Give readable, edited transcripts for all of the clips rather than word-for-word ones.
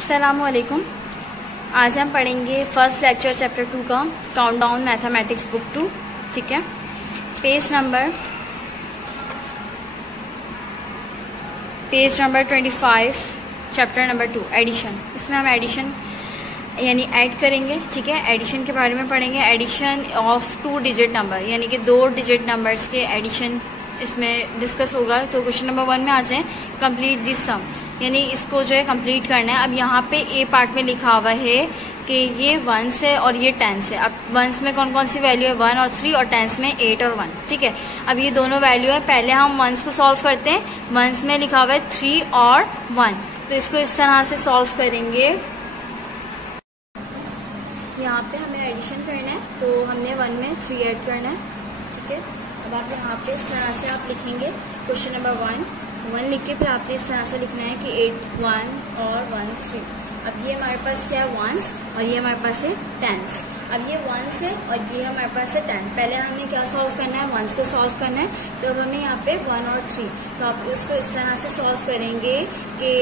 अस्सलामुअलैकुम। आज हम पढ़ेंगे फर्स्ट लेक्चर चैप्टर 2 का काउंटडाउन मैथमेटिक्स बुक 2। ठीक है, page number 25, chapter number 2 addition. इसमें हम एडिशन यानी ऐड करेंगे। ठीक है, एडिशन के बारे में पढ़ेंगे। एडिशन ऑफ 2 डिजिट नंबर यानी कि 2 डिजिट नंबर्स के एडिशन इसमें डिस्कस होगा। तो क्वेश्चन नंबर 1 में आ जाए, कंप्लीट दिस सम, यानी इसको जो है कंप्लीट करना है। अब यहाँ पे ए पार्ट में लिखा हुआ है कि ये 1 है और ये 10 है। अब 1 में कौन कौन सी वैल्यू है, 1 और 3, और 10 में 8 और 1। ठीक है, अब ये दोनों वैल्यू है। पहले हम 1 को सॉल्व करते हैं। 1 में लिखा हुआ है 3 और 1, तो इसको इस तरह से सॉल्व करेंगे। यहाँ पे हमें एडिशन करना है, तो हमने 1 में 3 ऐड करना है। ठीक है, अब आप यहाँ पे इस तरह से आप लिखेंगे क्वेश्चन नंबर 1 लिख के फिर आपने इस तरह से लिखना है कि 8 1 और 1 3। अब ये हमारे पास क्या है, 1s, और ये हमारे पास है 10s। अब ये 1s है और ये हमारे पास है 10। पहले हमें क्या सॉल्व करना है, 1s को सॉल्व करना है। तो अब हमें यहाँ पे 1 और 3, तो आप इसको इस तरह से सॉल्व करेंगे कि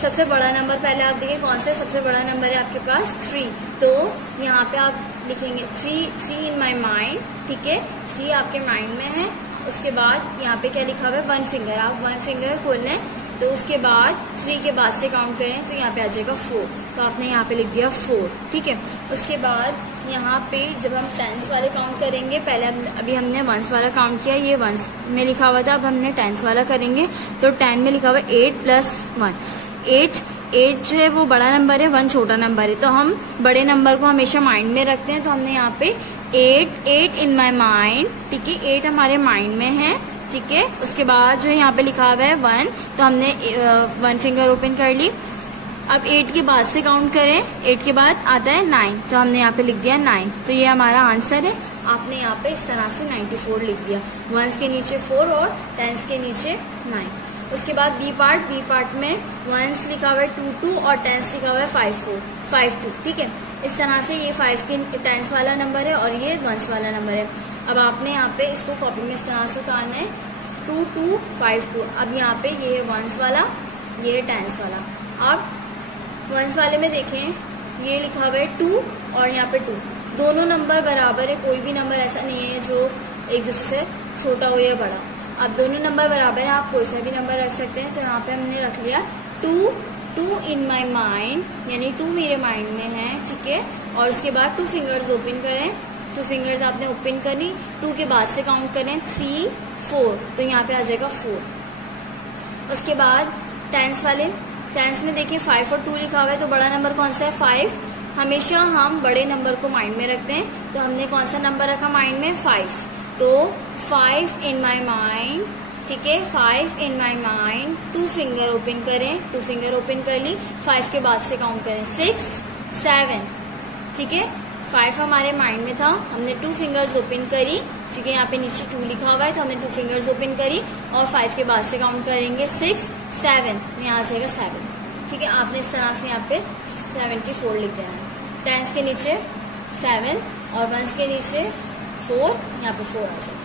सबसे बड़ा नंबर पहले आप देखिए कौन सा सबसे बड़ा नंबर है आपके पास, 3। तो यहाँ पे आप लिखेंगे 3 इन माई माइंड। ठीक है, 3 आपके माइंड में है। उसके बाद यहाँ पे क्या लिखा हुआ है, 1 फिंगर। आप 1 फिंगर खोल लें, तो उसके बाद 3 के बाद से काउंट करें तो यहाँ पे आ जाएगा 4। तो आपने यहाँ पे लिख दिया 4। ठीक है, उसके बाद यहाँ पे जब हम 10s वाले काउंट करेंगे, पहले अभी हमने 1s वाला काउंट किया, ये 1s में लिखा हुआ था। अब हमने 10s वाला करेंगे, तो 10 में लिखा हुआ है 8 + 1। 8 जो है वो बड़ा नंबर है, 1 छोटा नंबर है। तो हम बड़े नंबर को हमेशा माइंड में रखते हैं। तो हमने यहाँ पे 8 इन माई माइंड। ठीक है, 8 हमारे माइंड में है। ठीक है, उसके बाद जो यहाँ पे लिखा हुआ है 1, तो हमने 1 फिंगर ओपन कर ली। अब 8 के बाद से काउंट करें, 8 के बाद आता है 9, तो हमने यहाँ पे लिख दिया 9। तो ये हमारा आंसर है। आपने यहाँ पे इस तरह से 94 लिख दिया। 1s के नीचे 4 और 10s के नीचे 9। उसके बाद बी पार्ट में 1s लिखा हुआ है 2 और 10s लिखा हुआ है 5 2। ठीक है, इस तरह से ये 5 के 10s वाला नंबर है और ये 1s वाला नंबर है। अब आपने यहाँ पे इसको कॉपी में इस तरह से उतारना है, 2 2 5 2। अब यहाँ पे ये है 1s वाला, ये है 10s वाला। अब 1s वाले में देखें, ये लिखा हुआ है 2 और यहाँ पे 2। दोनों नंबर बराबर है, कोई भी नंबर ऐसा नहीं है जो एक दूसरे से छोटा हो या बड़ा। अब दोनों नंबर बराबर है, आप कोई सा भी नंबर रख सकते हैं। तो यहाँ पे हमने रख लिया 2 इन माई माइंड, यानी 2 मेरे माइंड में है। ठीक है, और उसके बाद 2 फिंगर्स ओपन करें। 2 फिंगर्स आपने ओपन करी, 2 के बाद से काउंट करें 3 4, तो यहाँ पे आ जाएगा 4। उसके बाद 10s वाले, 10s में देखिए 5 और 2 लिखा हुआ है, तो बड़ा नंबर कौन सा है, 5। हमेशा हम बड़े नंबर को माइंड में रखते हैं। तो हमने कौन सा नंबर रखा माइंड में, 5। तो 5 इन माई माइंड। ठीक है, 5 इन माई माइंड। 2 फिंगर ओपन करें, 2 फिंगर ओपन कर ली। 5 के बाद से काउंट करें 6 7। ठीक है, 5 हमारे माइंड में था, हमने 2 फिंगर्स ओपन करी। ठीक है, यहाँ पे नीचे 2 लिखा हुआ है, तो हमने 2 फिंगर्स ओपन करी और 5 के बाद से काउंट करेंगे 6 7, यहाँ आ जाएगा 7। ठीक है, आपने इस तरह से यहाँ पे 74 लिख देना है। 10s के नीचे 7 और 1s के नीचे 4, यहाँ पे 4 आ जाएगा।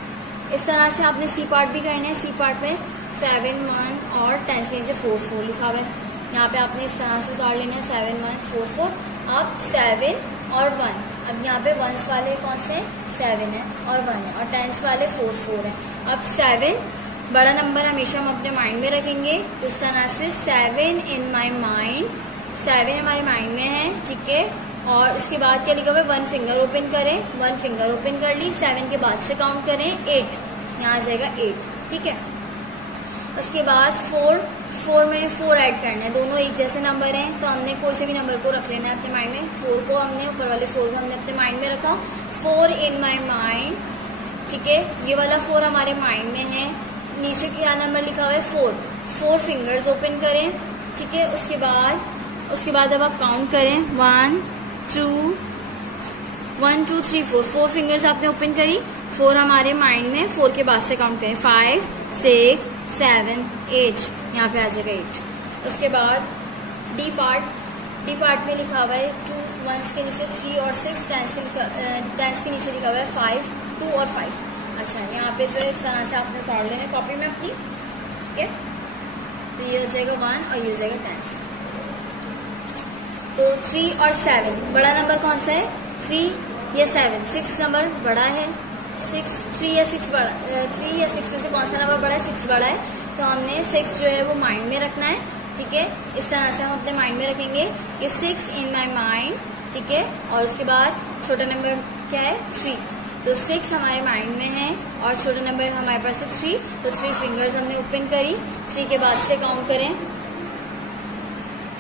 इस तरह से आपने सी पार्ट भी करना है। सी पार्ट में 7 1 और 10 के नीचे 4 4 लिखा हुआ है। यहाँ पे आपने इस तरह से उतार लेना है 7 1 4 4। अब 7 और 1, अब यहाँ पे 1s वाले कौन से 7 है और 1 है, और 10s वाले 4 4 है। अब 7 बड़ा नंबर हमेशा हम अपने माइंड में रखेंगे। तो इस तरह से 7 इन माई माइंड, 7 हमारे माइंड में है। ठीक है, और उसके बाद क्या लिखा हुआ है, 1 फिंगर ओपन करें। 1 फिंगर ओपन कर ली, 7 के बाद से काउंट करें 8, यहाँ आ जाएगा 8। ठीक है, उसके बाद 4 में 4 ऐड करना है। दोनों एक जैसे नंबर हैं, तो हमने कोई से भी नंबर को रख लेना है अपने माइंड में। 4 को हमने ऊपर वाले 4 को हमने अपने माइंड में रखा, 4 इन माई माइंड। ठीक है, ये वाला 4 हमारे माइंड में है। नीचे क्या नंबर लिखा हुआ है, 4 फिंगर्स ओपन करें। ठीक है, उसके बाद अब आप काउंट करें 1 2 3 4 फिंगर्स आपने ओपन करी। 4 हमारे माइंड में, 4 के बाद से काउंट करें 5 6 7 8, यहाँ पे आ जाएगा 8। उसके बाद डी पार्ट में लिखा हुआ है 2 1s के नीचे 3 और 6, 10s के नीचे लिखा हुआ है 5 2 और 5। अच्छा, यहाँ पे जो है इस तरह से आपने उतार लेना कॉपी में अपनी। ठीक है, तो ये हो जाएगा 1 और ये हो जाएगा 10। तो 3 और 7, बड़ा नंबर कौन सा है? 3 या 7? 6 नंबर बड़ा है। 6, 3 या 6 बड़ा, 3 या 6 में से कौन सा नंबर बड़ा है? 6 बड़ा है। तो हमने 6 जो है वो माइंड में रखना है, ठीक है। इस तरह से हम अपने माइंड में रखेंगे कि 6 इन माई माइंड, ठीक है। और उसके बाद छोटा नंबर क्या है? 3। तो 6 हमारे माइंड में है और छोटा नंबर हमारे पास है 3। तो 3 फिंगर्स हमने ओपन करी। 3 के बाद से काउंट करें,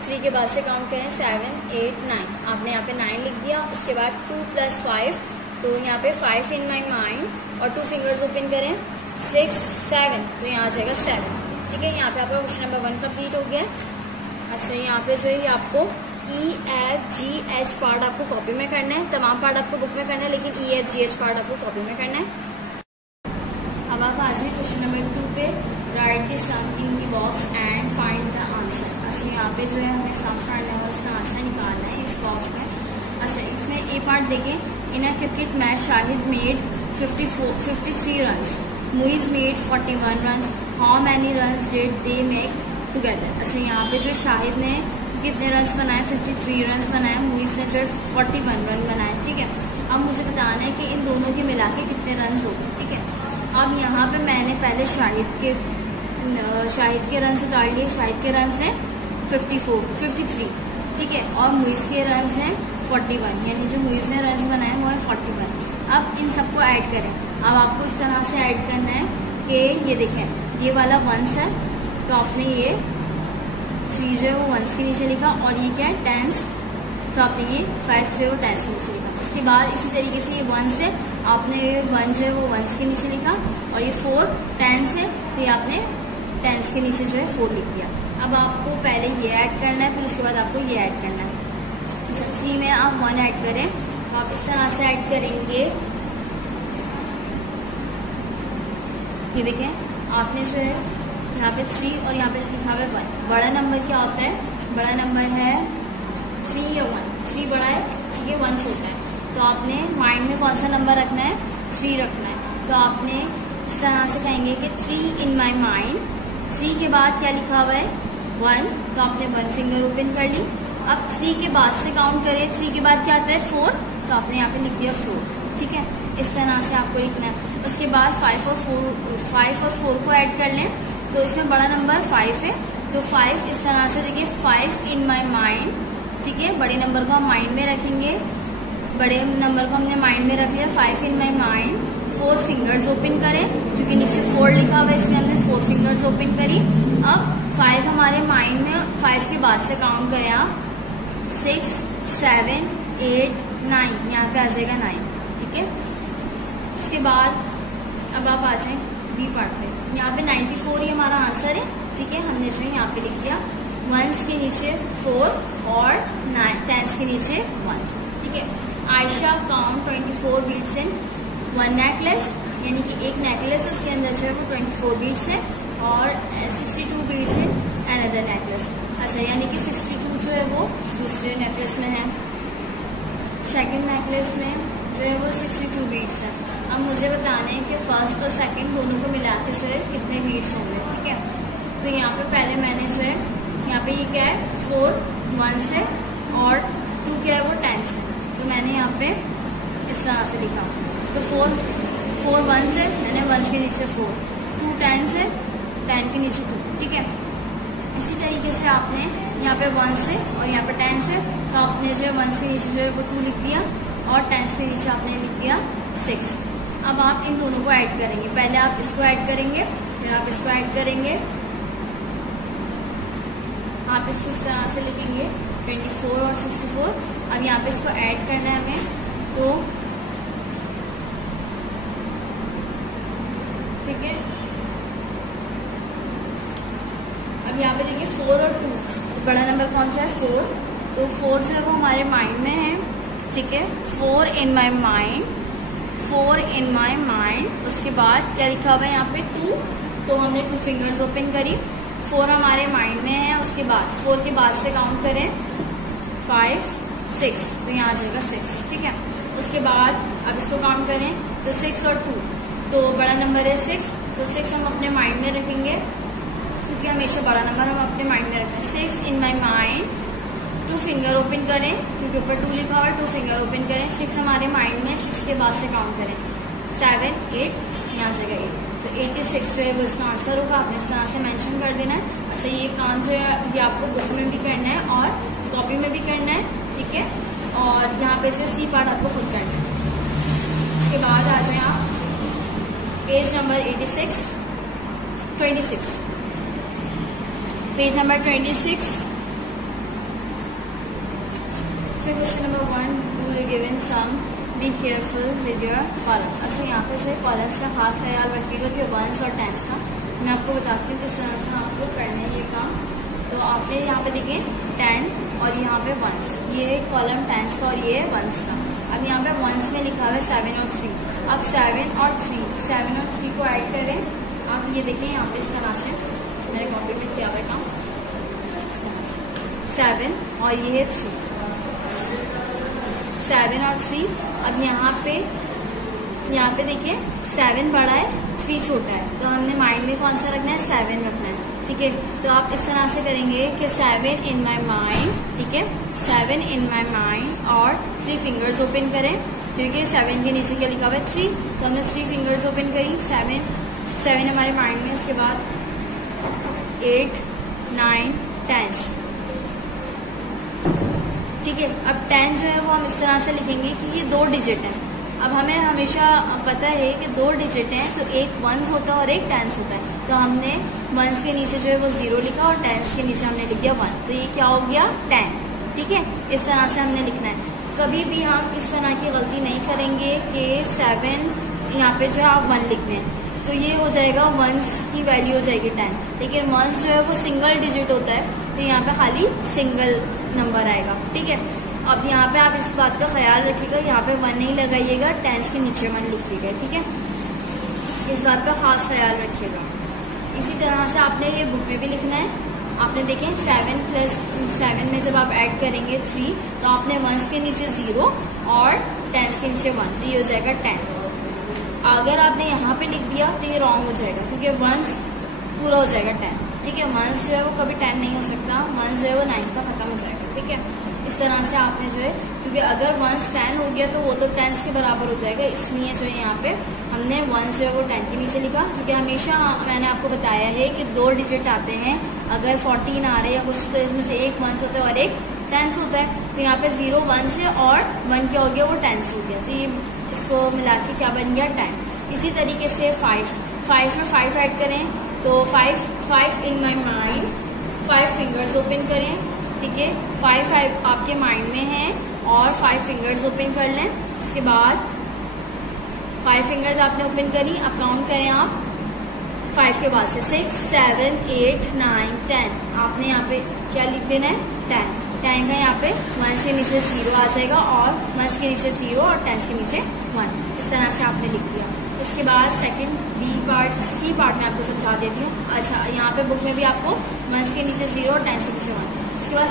3 के बाद से काउंट करें 7, 8, 9। आपने यहाँ पे 9 लिख दिया। उसके बाद 2 + 5, तो यहाँ पे 5 इन माई माइंड और 2 फिंगर्स ओपन करें 6, 7, तो यहाँ आ जाएगा 7, ठीक है। यहाँ पे आपका क्वेश्चन नंबर 1 कंप्लीट हो गया। अच्छा, यहाँ पे जो है आपको EFGH पार्ट आपको कॉपी में करना है। तमाम पार्ट आपको बुक में करना है, लेकिन EFGH पार्ट आपको कॉपी में करना है। अब आप आ जाए क्वेश्चन नंबर 2 पे। Write the sum in the box and find the answer. अच्छा, यहाँ पे जो है हमें सम करना है और इसका आंसर निकालना है इस बॉक्स में। अच्छा, इसमें ए पार्ट देखें। In a cricket match Shahid made 53 runs, Muiz made 41 runs, how many runs did they make together. अच्छा, यहाँ पे जो शाहिद ने कितने रन्स बनाए? 53 रन्स बनाए। मुइज ने जो 41 रन बनाए, ठीक है। अब मुझे बताना है कि इन दोनों के मिला के कितने रन्स हो गए, ठीक है। अब यहाँ पे मैंने पहले शाहिद के रन्स उतार लिए। शाहिद के रन्स हैं 53, ठीक है, और मुइज के रन्स हैं 41, यानी जो मुइज ने रन्स बनाए वो है 41। अब इन सबको ऐड करें। अब आपको इस तरह से ऐड करना है कि ये देखें, ये वाला 1s है, तो आपने ये 3 जो है वो 1s के नीचे लिखा, और ये क्या है? 10s, तो आपने ये 5 जो है वो 10s के नीचे लिखा। उसके बाद इसी तरीके से ये 1 से आपने 1 जो है वो 1s के नीचे लिखा, और ये 4 10s है, तो ये आपने 10s के नीचे जो है 4 लिख दिया। अब आपको पहले ये ऐड करना है, फिर उसके बाद आपको ये ऐड करना है। अच्छा, 3 में आप 1 ऐड करें, तो आप इस तरह से ऐड करेंगे। ये देखें, आपने जो है यहाँ पे 3 और यहाँ पे लिखा हुआ है 1। बड़ा नंबर क्या होता है? बड़ा नंबर है 3 या 1। 3 बड़ा है, ठीक है, 1 छोटा है। तो आपने माइंड में कौन सा नंबर रखना है? 3 रखना है। तो आपने इस तरह से कहेंगे कि 3 इन माई माइंड। 3 के बाद क्या लिखा हुआ है? 1, तो आपने 1 फिंगर ओपन कर ली। अब 3 के बाद से काउंट करें। 3 के बाद क्या आता है? 4, तो आपने यहाँ पे लिख दिया 4, ठीक है। इस तरह से आपको लिखना है। उसके बाद 5 और 4 को ऐड कर लें, तो इसमें बड़ा नंबर 5 है, तो 5 इस तरह से देखिए 5 इन माई माइंड, ठीक है। बड़े नंबर को हम माइंड में रखेंगे। बड़े नंबर को हमने माइंड में रख लिया। 5 इन माई माइंड। 4 फिंगर्स ओपन करें, क्योंकि नीचे 4 लिखा हुआ है, इसमें हमने 4 फिंगर्स ओपन करी। अब 5 हमारे माइंड में, 5 के बाद से काउंट करें आप 6, 7, 8, 9, यहाँ पे आ जाएगा 9, ठीक है। इसके बाद अब आप आ जाए बी पार्ट पे। यहाँ पे 94 ही हमारा आंसर है, ठीक है। हमने जो है यहाँ पे लिख दिया 1s के नीचे 4 और 10s के नीचे 1, ठीक है। आयशा काउंट 24 बीट्स इन 1 नेकलेस, यानी कि एक नेकलेस उसके अंदर जो है वो 24 बीट्स है, और 62 बीट्स है अनदर नेकलेस। अच्छा, यानी कि 62 जो है वो दूसरे नेकलेस में है, सेकंड नेकलेस में जो है वो 62 बीट्स है। अब मुझे बताना है कि फर्स्ट और सेकंड दोनों को मिला के जो है कितने बीट्स होंगे, ठीक है। तो यहाँ पे पहले मैंने जो है, यहाँ पे ये क्या है? 4 1s है और 2 क्या है वो 10s है, तो मैंने यहाँ पे इस तरह से लिखा। तो 4 1s है, मैंने 1s के नीचे 4, 2 10s है, 10 के नीचे 2, ठीक है। इसी तरीके से आपने यहाँ पे 1s है और यहाँ पे 10s है, तो आपने जो है 1s के नीचे जो है वो 2 लिख दिया, और 10s के नीचे आपने लिख दिया 6। अब आप इन दोनों को ऐड करेंगे। पहले आप इसको ऐड करेंगे, फिर आप इसको ऐड करेंगे। आप इसको इस तरह से लिखेंगे 24 और 64। अब यहाँ पे इसको ऐड करना है हमें, तो ठीक है। अब यहाँ पे देखिए 4 और 2, बड़ा नंबर कौन सा है? 4, तो 4 जो है वो हमारे माइंड में है, ठीक है। 4 इन my mind, 4 in my mind. उसके बाद क्या लिखा हुआ है यहाँ पे? 2, तो हमने 2 फिंगर्स ओपन करी। 4 हमारे माइंड में है। उसके बाद 4 के बाद से काउंट करें 5 6, तो यहाँ आ जाएगा 6, ठीक है। उसके बाद अब इसको काउंट करें तो 6 और 2, तो बड़ा नंबर है 6, तो 6 हम अपने माइंड में रखेंगे, क्योंकि हमेशा बड़ा नंबर हम अपने माइंड में रखते हैं। 6 in my mind, 2 finger finger open करें क्योंकि ऊपर 2 लिखा हुआ है, 2 फिंगर ओपन करें। 6 हमारे माइंड में, 6 के बाद से काउंट करें 7 8, यहाँ जगह 8, तो 86 जो है वो इसका आंसर होगा। आपने इस तरह से मेंशन कर देना है। अच्छा, ये काम जो है ये आपको बुक में भी करना है और कॉपी में भी करना है, ठीक है। और यहाँ पे जो सी पार्ट आपको खुद करना है। इसके बाद आ जाए आप page number 26, page number 26। Question number 1, do the given sum, be careful with your columns. अच्छा, यहाँ पे जो है कॉलम्स का खास ख्याल रखिएगा कि वंस और टेंस का। मैं आपको बताती हूँ किस तरह से आपको करना है ये काम। तो आपने यहाँ पे देखिए 10 और यहाँ पे वंस, ये है कॉलम टेंस का और ये है वंस का। अब यहाँ पे वंस में लिखा हुआ है 7 और 3। अब 7 और 3 को ऐड करें। आप ये देखें यहाँ पे इस तरह से मेरे कॉपी में किया हुआ है काम, 7 और ये है 3, 7 और 3। अब यहाँ पे देखिए 7 बड़ा है, 3 छोटा है, तो हमने माइंड में कौन सा रखना है, 7 रखना है, ठीक है। तो आप इस तरह से करेंगे कि 7 इन माई माइंड, ठीक है, 7 इन माई माइंड और 3 फिंगर्स ओपन करें क्योंकि 7 के नीचे क्या लिखा हुआ है 3, तो हमने 3 फिंगर्स ओपन करी। 7 हमारे माइंड में, उसके बाद 8 9 10, ठीक है। अब 10 जो है वो हम इस तरह से लिखेंगे कि ये 2 डिजिट है। अब हमें हमेशा पता है कि 2 डिजिट हैं, तो एक वंस होता है और एक टेंस होता है। तो हमने वंस के नीचे जो है वो 0 लिखा और टेंस के नीचे हमने लिख दिया 1, तो ये क्या हो गया 10, ठीक है। इस तरह से हमने लिखना है। कभी भी हम इस तरह की गलती नहीं करेंगे कि 7 यहाँ पे जो है आप 1 लिखते हैं, तो ये हो जाएगा वंस की वैल्यू हो जाएगी 10, लेकिन वंस जो है वो सिंगल डिजिट होता है, तो यहाँ पे खाली सिंगल नंबर आएगा, ठीक है। अब यहाँ पे आप इस बात का ख्याल रखिएगा, यहाँ पे 1 नहीं लगाइएगा, टेंस के नीचे 1 लिखिएगा, ठीक है। इस बात का खास ख्याल रखिएगा। इसी तरह से आपने ये बुक में भी लिखना है। आपने देखें 7 + 7 में जब आप ऐड करेंगे 3, तो आपने वंस के नीचे 0 और टेंस के नीचे 1, तो ये हो जाएगा 10। अगर आपने यहाँ पे लिख दिया तो ये रॉन्ग हो जाएगा क्योंकि वंस पूरा हो जाएगा 10, ठीक है। वंस जो है वो कभी 10 नहीं हो सकता, वंस जो है वो 9 का खत्म हो जाएगा, ठीक है। इस तरह से आपने जो है, क्योंकि अगर वंस 10 हो गया तो वो तो टेंस के बराबर हो जाएगा, इसलिए जो है यहाँ पे हमने वंस जो है वो 10 के नीचे लिखा। क्योंकि हमेशा मैंने आपको बताया है कि 2 डिजिट आते हैं, अगर 14 आ रहे हैं या कुछ, तो इसमें से एक वंस होता है और एक टेंस होता है। तो यहाँ पे 0 वंस है और 1 क्या हो गया, वो टेंस हो गया, तो ये इसको मिला के क्या बन गया 10। इसी तरीके से 5 में 5 ऐड करें, तो 5 इन माई माइंड, 5 फिंगर्स ओपन करें, ठीक है। 5 आपके माइंड में है और 5 फिंगर्स ओपन कर लें। इसके बाद 5 फिंगर्स आपने ओपन करी, अब काउंट करें आप 5 के बाद से 6 7 8 9 10, आपने यहाँ पे क्या लिख देना है 10 का यहाँ पे 1 के नीचे 0 आ जाएगा और 1 के नीचे 0 और 10 के नीचे 1, इस तरह से आपने लिख दिया। इसके बाद सेकंड सी पार्ट में आपको समझा देती हूँ। अच्छा, यहाँ पे बुक में भी आपको 1 के नीचे 0 और 10 के नीचे 1। इसके बाद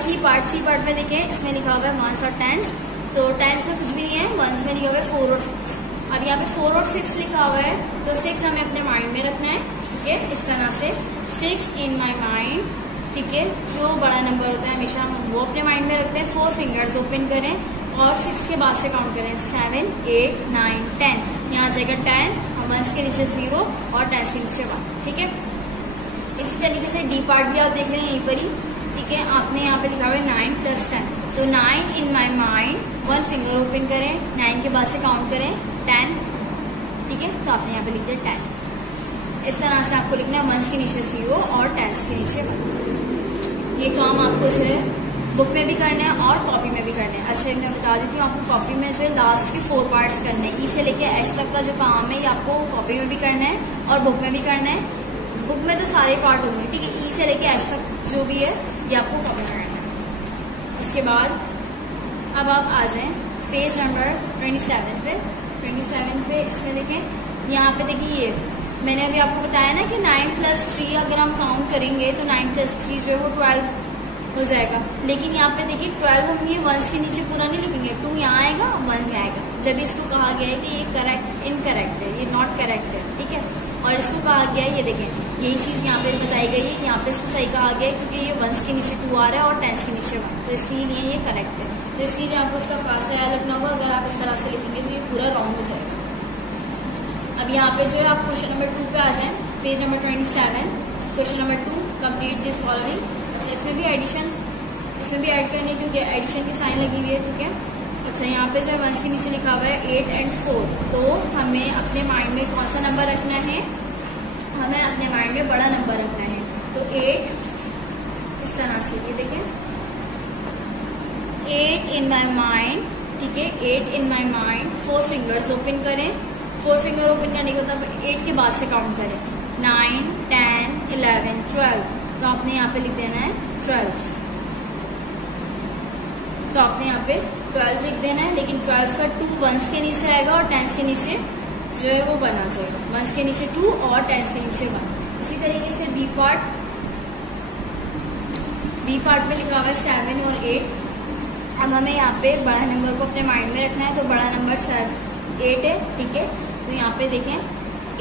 सी पार्ट में देखिए इसमें लिखा हुआ है 1 और 10, तो 10 में कुछ भी नहीं है, 1 में लिखा हुआ है 4 और 6। अब यहाँ पे 4 और 6 लिखा हुआ है, तो 6 हमें अपने माइंड में रखना है, ठीक है। इस तरह से 6 इन माई माइंड, ठीक है। जो बड़ा नंबर होता है हमेशा हम वो अपने माइंड में रखते हैं। 4 फिंगर्स ओपन करें और 6 के बाद से काउंट करें 7 8 9 10, यहाँ आ जाएगा 10, 1 के नीचे 0 और 10 के नीचे 1, ठीक है। इसी तरीके से डी पार्ट भी आप देख रहे हैं यहीं पर ही, ठीक है। आपने यहाँ पे लिखा हुआ है 9 + 10, तो 9 इन माई माइंड, 1 फिंगर ओपन करें, 9 के बाद से काउंट करें 10, ठीक है। तो आपने यहाँ पे लिख दिया 10। इस तरह से आपको लिखना है 1 के नीचे 0 और 10 के नीचे 1। ये काम आपको जो है बुक में भी करना है और कॉपी में भी करना है। अच्छा, मैं बता देती हूँ आपको कॉपी में जो है लास्ट के 4 पार्ट्स करने हैं। ई से लेके एच तक का जो काम है ये आपको कॉपी में भी करना है और बुक में भी करना है। बुक में तो सारे पार्ट होंगे, ठीक है। ई से लेके एच तक जो भी है ये आपको कॉपी में करना है। इसके बाद अब आप आ जाएं पेज नंबर 27 पे। 27 पे इसमें देखें, यहाँ पे देखिए ये मैंने अभी आपको बताया ना कि 9 + 3 अगर हम काउंट करेंगे तो 9 + 3 जो है वो 12 हो जाएगा। लेकिन यहाँ पे देखिए 12 हम ये 1 के नीचे पूरा नहीं लिखेंगे, 2 यहाँ आएगा 1 यहाँ आएगा। जब इसको कहा गया है कि ये करेक्ट इनकरेक्ट है, ये नॉट करेक्ट है, ठीक है। और इसको कहा गया है, ये देखें यही चीज यहाँ पे बताई गई है, यहाँ पे इसको सही कहा गया है क्योंकि ये वंस के नीचे 2 आ रहा है और टेंस के नीचे 1, तो इसीलिए ये करेक्ट है। तो इसीलिए आपको उसका फासला याद रखना होगा। अगर आप इस तरह से लिखेंगे तो ये पूरा रॉन्ग हो जाएगा। अब यहाँ पे जो है आप क्वेश्चन नंबर 2 पे आ जाए, page number 27, question number 2, complete this following. अच्छा, इसमें भी एडिशन, इसमें भी ऐड करने क्योंकि एडिशन की साइन लगी हुई है, ठीक है। अच्छा, यहाँ पे जो वंस के नीचे लिखा हुआ है 8 और 4, तो हमें अपने माइंड में कौन सा नंबर रखना है, हमें अपने माइंड में बड़ा नंबर रखना है। तो 8 इस तरह से, ये देखें 8 इन माई माइंड, ठीक है, 8 in my mind. 4 fingers open करें, 4 फिंगर ओपन करने के बाद 8 के बाद से काउंट करें, 9, 10, 11, 12, तो आपने यहाँ पे लिख देना है 12, तो आपने यहाँ पे 12 लिख देना है। लेकिन 12 का 2 वंस के नीचे आएगा और टेंस के नीचे जो है वो 1 आ जाएगा, वंस के नीचे 2 और टेंस के नीचे 1। इसी तरीके से बी पार्ट में लिखा हुआ है 7 और 8। अब हमें यहाँ पे बड़ा नंबर को अपने माइंड में रखना है, तो बड़ा नंबर 8 है, ठीक है। तो यहाँ पे देखें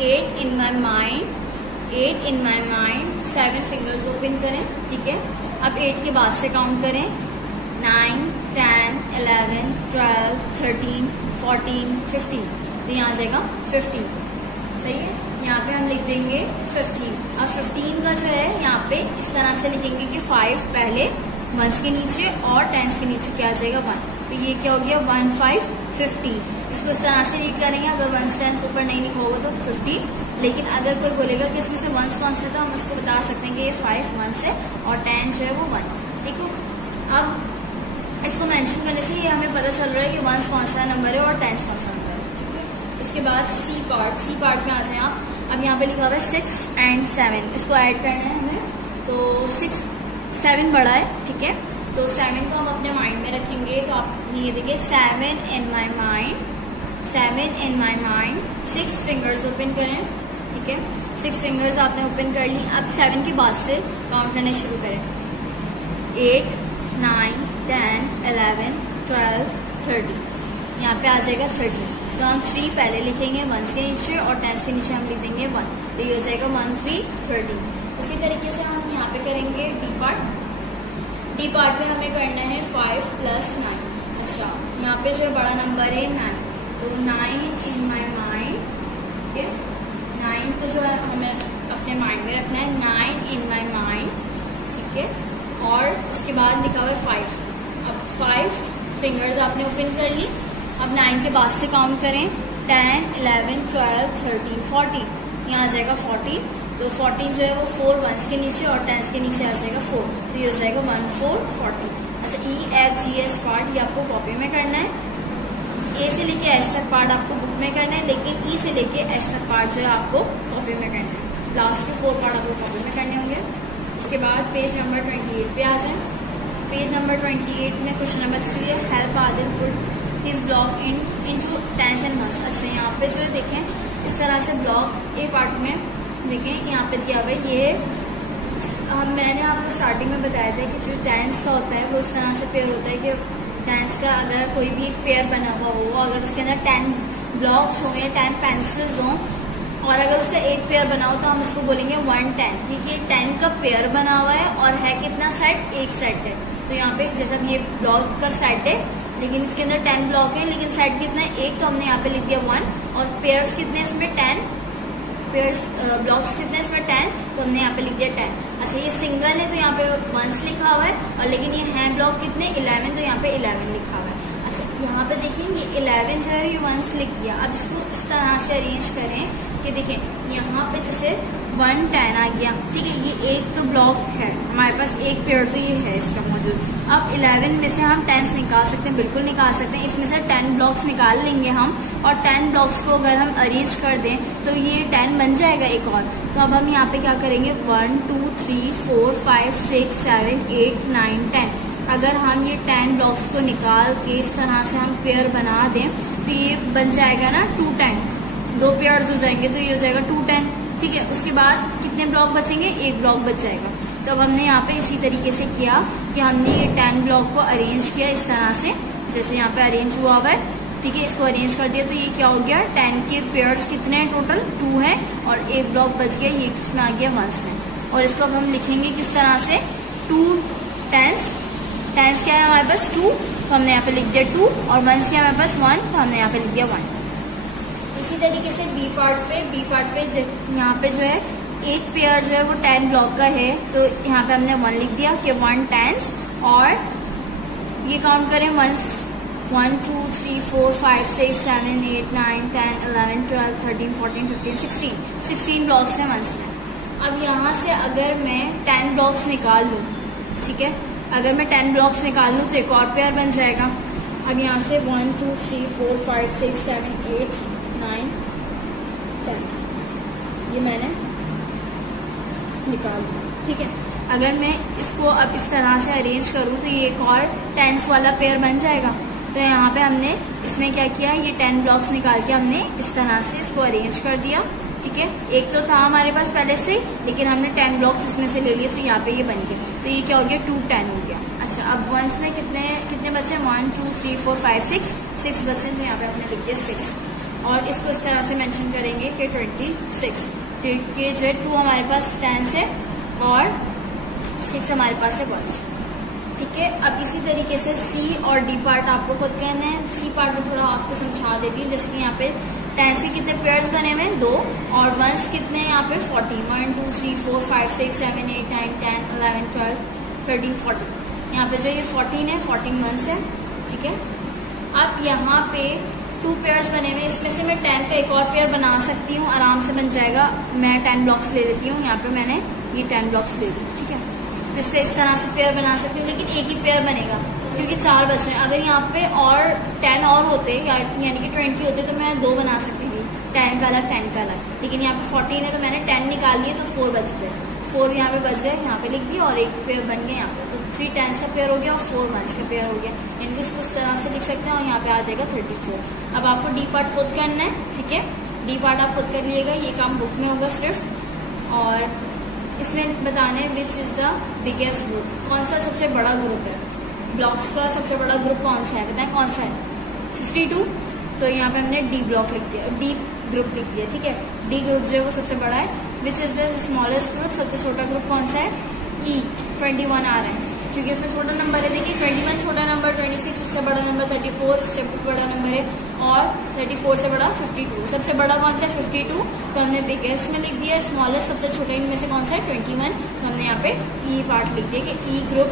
8 in my mind, 8 in my mind, 7 fingers open करें, ठीक है। अब 8 के बाद से काउंट करें, 9, 10, 11, 12, 13, 14, 15, तो यहाँ आ जाएगा 15, सही है। यहाँ पे हम लिख देंगे 15। अब 15 का जो है यहाँ पे इस तरह से लिखेंगे कि 5 पहले वंस के नीचे और टेंस के नीचे क्या आ जाएगा 1, तो ये क्या हो गया 1, 5, 15। इसको इस तरह से रीड करेंगे, अगर वंस टेंस ऊपर नहीं लिखा होगा तो 50, लेकिन अगर कोई बोलेगा कि इसमें से वंस कौन सा था, हम उसको बता सकते हैं कि ये 5 वंस है और 10 जो है वो 1, ठीक है। अब इसको मेंशन करने से ये हमें पता चल रहा है कि वंस कौन सा नंबर है और टेंस कौन सा नंबर है, ठीक है। इसके बाद सी पार्ट में आ जाए आप। अब यहाँ पे लिखा हुआ है 6 और 7, इसको ऐड करना है हमें, तो 6, 7 बड़ा है, ठीक है। तो 7 को हम अपने माइंड में रखेंगे, तो आप ये देखिए 7 in my mind, 7 in my mind. 6 fingers open करें, ठीक है, 6 फिंगर्स आपने ओपन कर ली। अब 7 के बाद से काउंट करना शुरू करें, 8, 9, 10, 11, 12, 13, यहाँ पे आ जाएगा 13। तो हम 3 पहले लिखेंगे वंस के नीचे और टेंस के नीचे हम लिख देंगे 1, तो ये हो जाएगा 1, 3, 13। इसी तरीके से हम यहाँ पे करेंगे डी पार्ट में हमें करना है 5 + 9। अच्छा, यहाँ पे जो बड़ा नंबर है 9, तो 9 इन माई माइंड, ठीक है, 9 को जो है हमें अपने माइंड में रखना है, 9 इन माई माइंड, ठीक है। और इसके बाद लिखा हुआ है 5। अब 5 फिंगर्स आपने ओपन कर ली। अब 9 के बाद से काउंट करें, 10, 11, 12, 13, 14, यहाँ आ जाएगा 14। तो 14 जो है वो 4 वंस के नीचे और टेंस के नीचे आ जाएगा 4, तो ये हो जाएगा 1, 4, 14। अच्छा, EFGH पार्ट ये आपको कॉपी में करना है, ए से लेके एच तक पार्ट आपको बुक में करना है, लेकिन ई से लेके एच तक पार्ट जो है आपको कॉपी में करना है। लास्ट के 4 पार्ट आपको कॉपी में करने होंगे। इसके बाद पेज नंबर 28 पे आ जाए। पेज नंबर 28 में क्वेश्चन नंबर 3 है, help Adil put his block into tens and months. अच्छा, यहाँ पे जो है देखें इस तरह से ब्लॉक ए पार्ट में देखें यहाँ पे दिया हुआ है, ये मैंने आपको स्टार्टिंग में बताया था कि जो टेंस का होता है वो इस तरह से पेयर होता है कि टेंस का अगर कोई भी पेयर बना हुआ हो, अगर उसके अंदर 10 ब्लॉक्स हों या 10 पेंसिल्स हों, और अगर उसका एक पेयर बना हो तो हम उसको बोलेंगे 1, 10, क्योंकि 10 का पेयर बना हुआ है और है कितना सेट, एक सेट है। तो यहाँ पे जैसा ये ब्लॉक का सेट है, लेकिन इसके अंदर 10 ब्लॉक है, लेकिन सेट कितना है, एक, तो हमने यहाँ पे लिख दिया 1, और पेयर्स कितने इसमें 10, पेयर्स ब्लॉक्स कितने इसमें 10, तो हमने यहाँ पे लिख दिया 10। अच्छा, ये सिंगल है तो यहाँ पे वंस लिखा हुआ है, और लेकिन ये है ब्लॉक कितने 11, तो यहाँ पे 11 लिखा हुआ है। अच्छा, यहाँ पे देखिए ये 11 जो है ये वंस लिख दिया। अब इसको इस तरह से अरेंज करें कि देखें यहाँ पे जैसे 1, 10 आ गया, ठीक है, ये एक तो ब्लॉक है हमारे पास, एक पेयर तो ये है इसका मौजूद। अब 11 में से हम 10 निकाल सकते हैं, बिल्कुल निकाल सकते हैं। इसमें से 10 ब्लॉक्स निकाल लेंगे हम, और 10 ब्लॉक्स को अगर हम अरेंज कर दें तो ये 10 बन जाएगा एक और। तो अब हम यहाँ पे क्या करेंगे, 1, 2, 3, 4, 5, 6, 7, 8, 9, 10। अगर हम ये 10 ब्लॉक्स को निकाल के इस तरह से हम पेयर बना दें तो ये बन जाएगा ना 2, 10, 2 पेयर्स हो जाएंगे, तो ये हो जाएगा 2, 10, ठीक है। उसके बाद कितने ब्लॉक बचेंगे, एक ब्लॉक बच जाएगा। तो अब हमने यहाँ पे इसी तरीके से किया कि हमने ये 10 ब्लॉक को अरेंज किया इस तरह से, जैसे यहाँ पे अरेंज हुआ है। ठीक है, इसको अरेंज कर दिया तो ये क्या हो गया, 10 के पेयर्स कितने हैं टोटल, 2 है, और एक ब्लॉक बच गया, ये किसमें आ गया, वंस में। और इसको अब हम लिखेंगे किस तरह से, 2 टेंस क्या है हमारे पास 2, तो हमने यहाँ पे लिख दिया 2, और वंस क्या है हमारे पास 1, तो हमने यहाँ पे लिख दिया 1। इसी तरीके से बी पार्ट पे यहाँ पे जो है एक पेयर जो है वो 10 ब्लॉक का है, तो यहाँ पे हमने 1 लिख दिया कि 1 टेंस, और ये काउंट करें वंस 1 2 3 4 5 6 7 8 9 10 11 12 13 14 15 16 ब्लॉक्स हैं वंस में। अब यहाँ से अगर मैं 10 ब्लॉक्स निकाल लूँ, ठीक है, अगर मैं 10 ब्लॉक्स निकाल लूँ तो एक और पेयर बन जाएगा। अब यहाँ से 1 2 3 4 5 6 7 8 9 10 ये मैंने निकाल दिया, ठीक है। अगर मैं इसको अब इस तरह से अरेंज करूँ तो ये एक और टेंस वाला पेयर बन जाएगा। तो यहाँ पे हमने इसमें क्या किया, ये 10 ब्लॉक्स निकाल के हमने इस तरह से इसको अरेंज कर दिया, ठीक है। एक तो था हमारे पास पहले से, लेकिन हमने 10 ब्लॉक्स इसमें से ले लिए तो यहाँ पे ये बन गया, तो ये क्या हो गया 2 10 हो गया। अच्छा, अब वंस में कितने बचे, 1 2 3 4 5 6 बचे, तो यहाँ पे हमने लिख दिया 6, और इसको इस तरह से मेंशन करेंगे कि 26, के जो है 2 हमारे पास टेंस है और 6 हमारे पास है वंस, ठीक है। अब इसी तरीके से सी और डी पार्ट आपको खुद कहना है। सी पार्ट में थोड़ा आपको समझा देती हूँ, जैसे कि यहाँ पे टेंस के कितने पेयर्स बने हुए हैं 2, और वंस कितने हैं यहाँ पे 40, 1 2 3 4 5 6 7 8 9 10 11 12 13 14, यहाँ पे जो ये 14 है, 14 वंस है, ठीक है। अब यहाँ पे 2 पेयर्स बने हुए, इसमें से मैं 10 का एक और पेयर बना सकती हूँ, आराम से बन जाएगा। मैं 10 ब्लॉक्स ले लेती हूँ, यहाँ पे मैंने ये 10 ब्लॉक्स ले ली, ठीक है। तो इसका इस तरह से पेयर बना सकती हूँ, लेकिन एक ही पेयर बनेगा क्योंकि 4 बच रहे हैं। अगर यहाँ पे और 10 और होते यानी कि 20 होते तो मैं 2 बना सकती थी, 10 का अलग 10 का अलग, लेकिन यहाँ पे 14 है तो मैंने 10 निकाल लिए तो 4 बच गए, 4 यहाँ पे बच गए, यहाँ पे लिख दिया, और एक पेयर बन गया यहाँ पे, तो 3 टेंस का पेयर हो गया और 4 वंस का पेयर हो गया। इनको इसको इस तरह से लिख सकते हैं, और यहाँ पे आ जाएगा 34। अब आपको डी पार्ट खुद करना है, ठीक है, डी पार्ट आप खुद कर लीजिएगा, ये काम बुक में होगा सिर्फ। और इसमें बताना है which is the biggest group, कौन सा सबसे बड़ा ग्रुप है, ब्लॉक्स का सबसे बड़ा ग्रुप कौन सा है, बताएं कौन सा है, 52, तो यहाँ पे हमने डी ब्लॉक लिख दिया, डी ग्रुप लिख दिया, ठीक है। डी ग्रुप जो है वो सबसे बड़ा है। Which is the smallest group, सबसे छोटा ग्रुप कौन सा है, ई 21 आ रहा है, क्योंकि इसमें छोटा नंबर है, देखिए 21 छोटा नंबर, 26 इससे बड़ा नंबर, 34 इससे बड़ा नंबर है, और 34 से बड़ा 52। सबसे बड़ा कौन सा है 52, तो हमने बिगेस्ट में लिख दिया। स्मॉलेस्ट सबसे छोटे इनमें से कौन सा है 21, तो हमने यहाँ पे ई पार्ट लिख दिया कि ई ग्रुप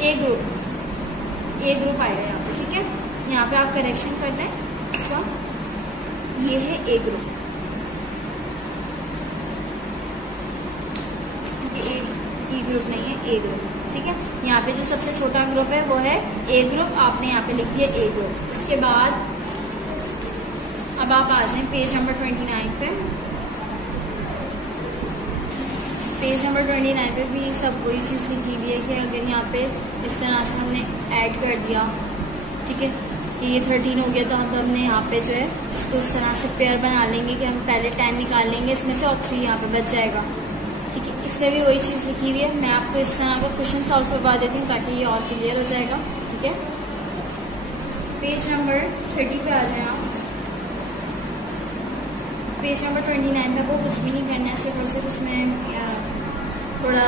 ए ग्रुप आएगा यहाँ पे, ठीक है। यहाँ पे आप करेक्शन कर दें इसका, ये है ए ग्रुप, ई ग्रुप नहीं है, ए ग्रुप, ठीक है। यहाँ पे जो सबसे छोटा ग्रुप है वो है ए ग्रुप, आपने यहाँ पे लिख दिया ए ग्रुप। उसके बाद अब आप आ जाए पेज नंबर 29 पे। पेज नंबर 29 पे भी सब वही चीज लिखी हुई है कि अगर यहाँ पे इस तरह से हमने ऐड कर दिया, ठीक है, कि ये 13 हो गया, तो हमने यहाँ पे जो है इसको इस तरह से पेयर बना लेंगे कि हम पहले 10 निकाल लेंगे इसमें से, और 3 यहाँ पे बच जाएगा, ठीक है। इसमें भी वही चीज लिखी हुई है, मैं आपको इस तरह का क्वेश्चन सॉल्व करवा देती हूँ ताकि ये और क्लियर हो जाएगा, ठीक है। पेज नंबर 30 पे आ जाए आप। पेज नंबर 29 पे वो कुछ भी नहीं करना है, सिर्फ और सिर्फ उसमें थोड़ा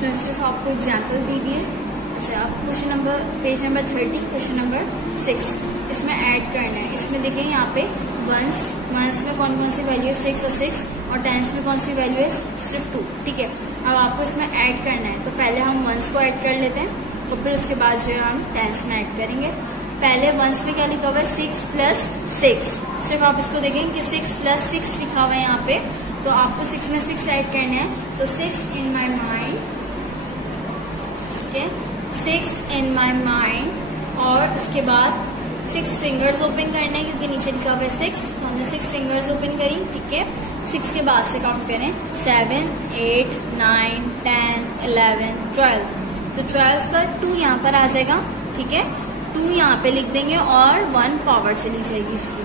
सिर्फ आपको एग्जाम्पल दी हुई है। अच्छा, आप question number page number 30 question number 6 इसमें ऐड करना है। इसमें देखें यहाँ पे वंस में कौन कौन सी वैल्यू है 6 और 6, और टेंस में कौन सी वैल्यू है सिर्फ 2, ठीक है। अब आपको इसमें ऐड करना है, तो पहले हम वंस को ऐड कर लेते हैं, और फिर उसके बाद जो है हम टेंस में ऐड करेंगे। पहले वंस में क्या लिखा हुआ है 6 + 6, सिर्फ आप इसको देखेंगे कि 6 + 6 लिखा हुआ है यहाँ पे, तो आपको 6 में 6 ऐड करना है, तो 6 इन माई माइंड, ठीक है, 6 इन माई माइंड, और उसके बाद 6 फिंगर्स ओपन करना है क्योंकि नीचे लिखा हुआ है 6, तो हमने 6 फिंगर्स ओपन करी, ठीक है। 6 के बाद से काउंट करें 7 8 9 10 11 12, तो 12 का 2 यहाँ पर आ जाएगा, ठीक है। 2 यहाँ पे लिख देंगे और 1 पावर चली जाएगी इसकी,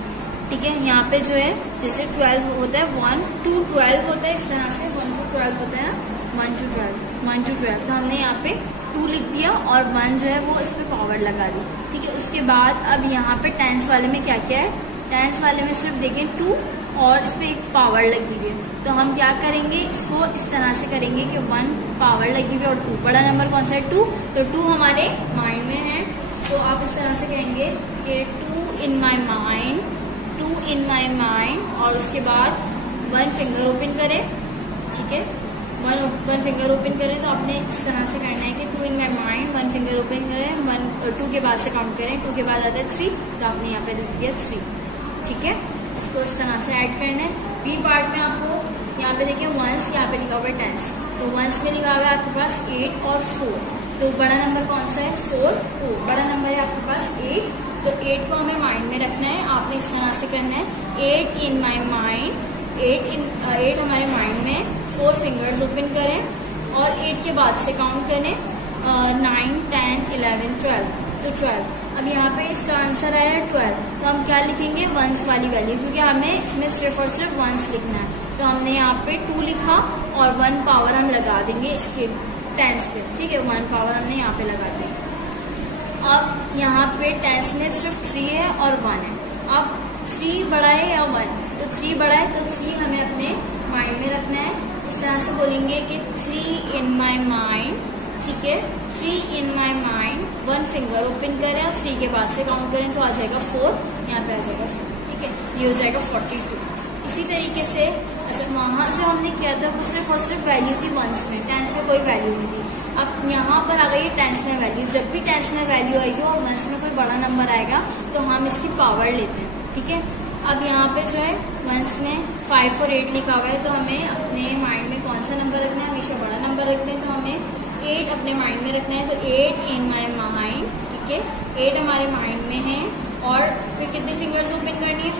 ठीक है। यहाँ पे जो है जैसे 12 होता है 1 to 12 होता है, इस तरह से 1 to 12 होता है ना, 1 to 12, तो हमने यहाँ पे 2 2 लिख दिया और 1 जो है वो इस पे पावर लगा दी। ठीक है, उसके बाद अब यहाँ पे टेंस वाले में क्या क्या है, टेंस वाले में सिर्फ देखें 2 और इस पे एक पावर लगी हुई है। तो हम क्या करेंगे, इसको इस तरह से करेंगे कि 1 पावर लगी हुई है और 2, बड़ा नंबर कौन सा है 2, तो 2 हमारे माइंड में है। तो आप इस तरह से कहेंगे कि 2 इन my mind, 2 in my mind, और उसके बाद 1 फिंगर ओपन करें। ठीक है, 1 फिंगर ओपन करें तो आपने इस तरह से करना है कि 2 इन माई माइंड, 1 फिंगर ओपन करें, 2 के बाद से काउंट करें, 2 के बाद आता है 3, तो आपने यहाँ पे लिख दिया 3। ठीक है, इसको इस तरह से ऐड करना है। बी पार्ट में आपको यहाँ पे देखिए 1 यहाँ पे लिखा हुआ है 10, तो 1 में लिखा हुआ है आपके पास 8 और 4, तो बड़ा नंबर कौन सा है 4, बड़ा नंबर है आपके पास 8, तो 8 को हमें माइंड में रखना है। आपने इस तरह से करना है 8 इन माई माइंड, 8 हमारे माइंड में, 4 फिंगर्स ओपन करें और 8 के बाद से काउंट करें 9, 10, 11, 12, तो 12। अब यहाँ पे इसका आंसर आया है 12, तो हम क्या लिखेंगे, वंस वाली वैल्यू, क्योंकि हमें इसमें सिर्फ और सिर्फ वंस लिखना है। तो हमने यहाँ पे 2 लिखा और 1 पावर हम लगा देंगे इसके टेंस पे। ठीक है, 1 पावर हमने यहाँ पे लगा दी। अब यहाँ पे टेंस में सिर्फ 3 है और 1 है। अब 3 बड़ा है या 1, तो 3 बड़ा है, तो 3 हमें अपने माइंड में रखना है। इस तरह से बोलेंगे कि 3 इन माई माइंड। ठीक है, 3 इन माई माइंड, 1 फिंगर ओपन करें और 3 के बाद से काउंट करें तो आ जाएगा 4, यहाँ पे आ जाएगा 4। ठीक है, ये हो जाएगा 42। इसी तरीके से अच्छा, वहाँ जो हमने किया था वो सिर्फ और सिर्फ वैल्यू थी वंस में, टेंस में कोई वैल्यू नहीं थी। अब यहाँ पर आ गई टेंस में वैल्यू। जब भी टेंस में वैल्यू आएगी और वंस में कोई बड़ा नंबर आएगा तो हम इसकी पावर लेते हैं। ठीक है, अब यहाँ पे जो है वंस में 5 और 8 लिखा हुआ है, तो हमें अपने माइंड में कौन सा नंबर रखना है, हमेशा बड़ा नंबर रखना है, तो हमें 8 अपने माइंड में रखना है। तो 8 इन माई माइंड। ठीक है, 8 हमारे माइंड में है और फिर कितनी फिंगर्स ओपन करनी है,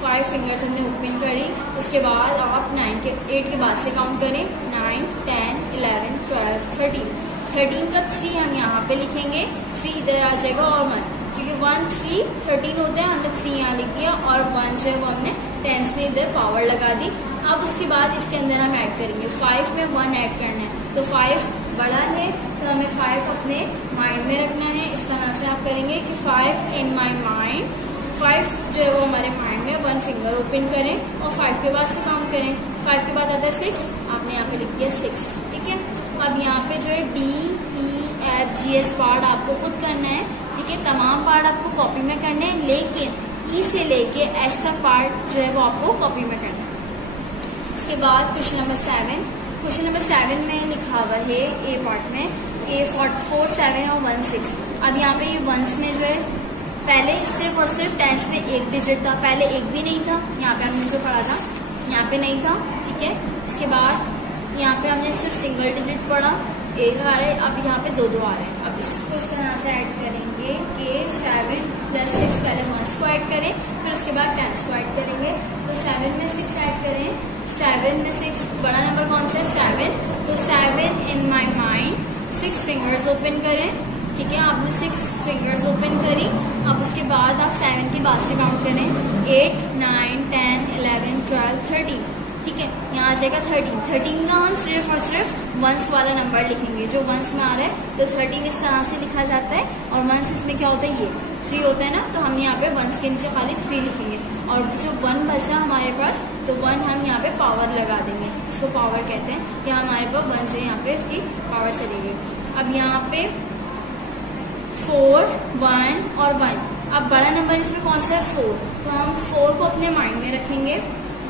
5 फिंगर्स हमने ओपन करी। उसके बाद आप 8 के बाद से काउंट करें 9, 10, 11, 12, 13 का 3 हम यहाँ पे लिखेंगे, 3 इधर आ जाएगा और 1, क्योंकि 1, 3, 13 होता है, हमने 3 यहाँ लिख दिया और 1 जो है वो हमने टेंस में इधर पावर लगा दी। अब उसके बाद इसके अंदर हम ऐड करेंगे 5 में 1 ऐड करना है, तो 5 बड़ा है तो हमें 5 अपने माइंड में रखना है। इस तरह से आप करेंगे कि 5 इन माई माइंड, 5 जो है वो हमारे माइंड में, 1 फिंगर ओपन करें और 5 के बाद से काउंट करें। 5 के बाद आता है 6, आपने यहाँ पे लिख दिया 6। ठीक है, अब यहाँ पे जो है D, E, F, G, H part आपको खुद करना है। ठीक है, तमाम पार्ट आपको कॉपी में करने हैं, लेकिन E से लेके H तक पार्ट जो है वो आपको कॉपी में करना है। इसके बाद क्वेश्चन नंबर 7, क्वेश्चन नंबर 7 में लिखा हुआ है ए पार्ट में कि 4, 7 और 1, 6। अब यहाँ पे ये वंस में जो है पहले सिर्फ और सिर्फ टेंस में 1 डिजिट था, पहले 1 भी नहीं था, यहाँ पे हमने जो पढ़ा था यहाँ पे नहीं था। ठीक है, इसके बाद यहाँ पे हमने सिर्फ सिंगल डिजिट पढ़ा, 1 आ रहा है, अब यहाँ पे 2 आ रहे हैं। अब इसको इस तरह से ऐड करेंगे कि 7 + 6, पहले 1 को ऐड करें, फिर उसके बाद 10 को ऐड करेंगे। तो 7 में 6 ऐड करें, 7 में 6 बड़ा नंबर कौन सा है 7, तो 7 in my mind, 6 fingers open करें। ठीक है, आपने 6 फिंगर्स ओपन करी। अब उसके बाद आप 7 के बाद से काउंट करें 8, 9, 10, 11, 12, 13। ठीक है, यहाँ आ जाएगा 13 का हम सिर्फ और सिर्फ वंस वाला नंबर लिखेंगे, जो वंस में आ रहा है। तो 13 इस तरह से लिखा जाता है और वंस इसमें क्या होता है, ये 3 होता है ना, तो हम यहाँ पे वंस के नीचे खाली 3 लिखेंगे और जो 1 बचा हमारे पास, तो 1 हम यहाँ पे पावर लगा देंगे, इसको पावर कहते हैं कि हमारे पास 1 जो यहाँ पे इसकी पावर चलेगी। अब यहाँ पे 4, 1 और 1, अब बड़ा नंबर इसमें कौन सा है 4, तो हम 4 को अपने माइंड में रखेंगे,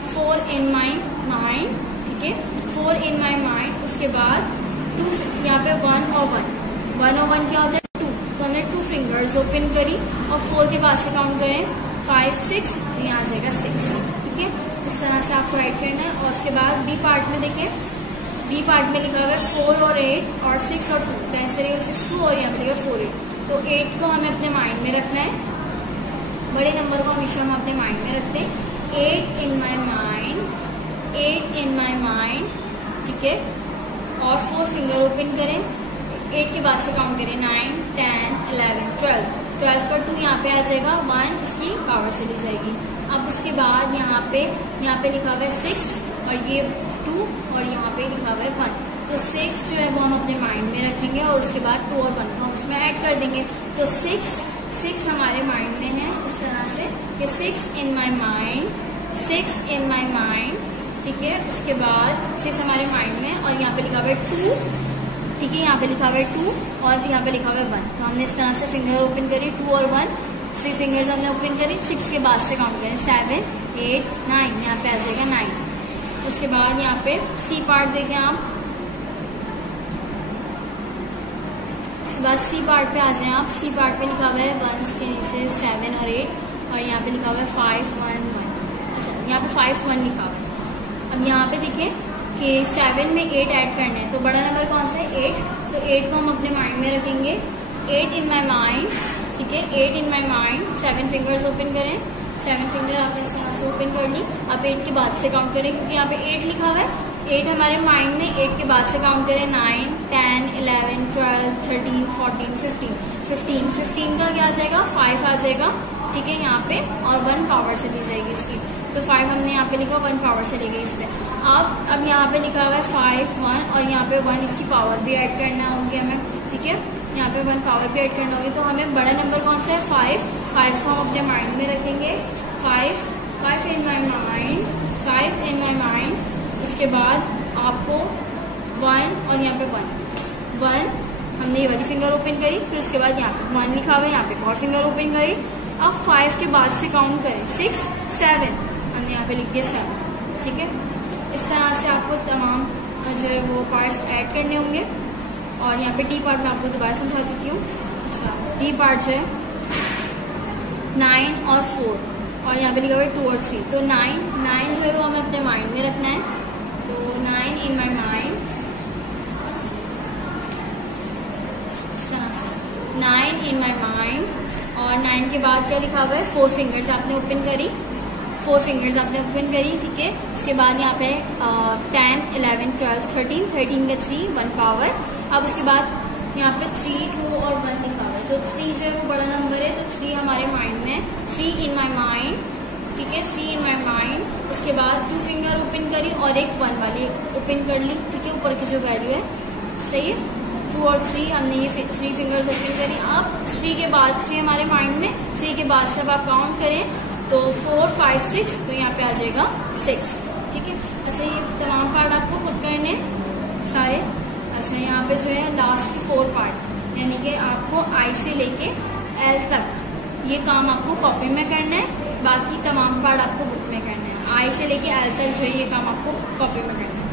4 इन माई माइंड। ठीक है, 4 इन माई माइंड। उसके बाद 2, यहाँ पे 1 और 1 और 1 क्या होता है 2, तो हमने 2 फिंगर्स ओपन करी और 4 के बाद से काउंट करें 5, 6, यहाँ आ जाएगा 6। ठीक है, इस तरह से आपको ऐड करना है। और उसके बाद बी पार्ट में देखिए, बी पार्ट में लिखा हुआ है 4 और 8 और 6 और 2, टेंस में 6, 2 और यहाँ पे लिखा 4, 8। तो 8 को हमें अपने माइंड में रखना है, बड़े नंबर को हमेशा हम अपने माइंड में रखते हैं। 8 in my mind, 8 in my mind. ठीक है, और 4 फिंगर ओपन करें, 8 के बाद से काउंट करें 9, 10, 11, 12 का 2 यहाँ पे आ जाएगा, 1 इसकी पावर चली जाएगी। अब उसके बाद यहाँ पे लिखा हुआ है 6 और ये 2 और यहाँ पे लिखा हुआ है 1, तो 6 जो है वो हम अपने माइंड में रखेंगे और उसके बाद 2 और 1 को हम उसमें ऐड कर देंगे। तो 6 हमारे माइंड में है इस तरह से कि 6 in my mind, 6 in my mind, ठीक है। उसके बाद 6 हमारे माइंड में और यहाँ पे लिखा हुआ है 2, ठीक है। यहाँ पे लिखा हुआ है 2 और यहाँ पे लिखा हुआ है 1। तो हमने इस तरह से फिंगर ओपन करी 2 और 1, 3 फिंगर्स हमने ओपन करी। 6 के बाद से काउंट करें 7, 8, 9, यहाँ पे आ जाएगा 9। उसके बाद यहाँ पे सी पार्ट देखें आप, उसके बाद सी पार्ट पे आ जाए आप। सी पार्ट पे लिखा हुआ है 1 के नीचे 7 और 8 और यहाँ पे लिखा हुआ है 5, 1, 1। अच्छा, यहाँ पे 5, 1 लिखा हुआ है। अब यहाँ पे देखें कि 7 में 8 ऐड करना है, तो बड़ा नंबर कौन सा है 8, तो 8 को हम अपने माइंड में रखेंगे। 8 इन माई माइंड, ठीक है। 8 in my mind, 7 fingers open करें, 7 फिंगर आपने इस तरह से ओपन कर ली। अब 8 के बाद से काउंट करें क्योंकि यहाँ पे 8 लिखा हुआ है। 8 हमारे माइंड में, 8 के बाद से काउंट करें 9, 10, 11, 12, 13, 14, 15। 15 का क्या आ जाएगा 5 आ जाएगा, ठीक है यहाँ पे, और 1 पावर से दी जाएगी इसकी। तो 5 हमने यहाँ पे लिखा, 1 पावर से ली गई इस पे। अब यहाँ पे लिखा हुआ है 5, 1 और यहाँ पे 1 इसकी पावर भी ऐड करना होगी हमें, ठीक है। यहाँ पे 1 पावर भी ऐड करना होगी। तो हमें बड़ा नंबर कौन सा है 5 को हम अपने माइंड में रखेंगे। 5 इन my mind, 5 in my mind. इसके बाद आपको 1 और यहाँ पे 1 हमने ये वाली फिंगर ओपन करी, फिर उसके बाद यहाँ पे 1 लिखा हुआ है, यहाँ पे और फिंगर ओपन करी। अब 5 के बाद से काउंट करें 6, 7, हमने यहाँ पे लिख दिया 7, ठीक है। इस तरह से आपको तमाम जो है वो पार्ट्स ऐड करने होंगे। और यहाँ पे डी पार्ट में आपको दोबारा समझा देती हूँ। अच्छा, डी पार्ट जो है 9 और 4 और यहाँ पे लिखा हुआ है 2 और 3। तो 9 जो है वो हमें अपने माइंड में रखना है। तो 9 इन my mind, 9 in my mind. और 9 के बाद क्या लिखा हुआ है 4 फिंगर्स आपने ओपन करी, 4 फिंगर्स आपने ओपन करी, ठीक है। उसके बाद यहाँ पे 10, 11, 12, 13 का 3, 1 पावर। अब उसके बाद यहाँ पे 3, 2 और 1 लिखा हुआ है। तो 3 जो है वो बड़ा नंबर है, तो 3 हमारे माइंड में, 3 इन माई माइंड, ठीक है। 3 इन माई माइंड। उसके बाद 2 फिंगर ओपन करी और एक 1 वाली ओपन कर ली, ठीक है, ऊपर की जो वैल्यू है, सही है। 2 और 3 हमने ये 3 फिंगर्स ओपन करी। अब 3 के बाद 3 हमारे माइंड में, 3 के बाद से अब आप काउंट करें तो 4, 5, 6, तो यहाँ पे आ जाएगा 6, ठीक है। अच्छा, ये तमाम पार्ट आपको खुद करने सारे। अच्छा, यहाँ पे जो है लास्ट की 4 पार्ट, यानी कि आपको आई से लेके एल तक ये काम आपको कॉपी में करना है, बाकी तमाम पार्ट आपको बुक में करना है। आई से लेके एल तक जो है ये काम आपको कॉपी में करना है।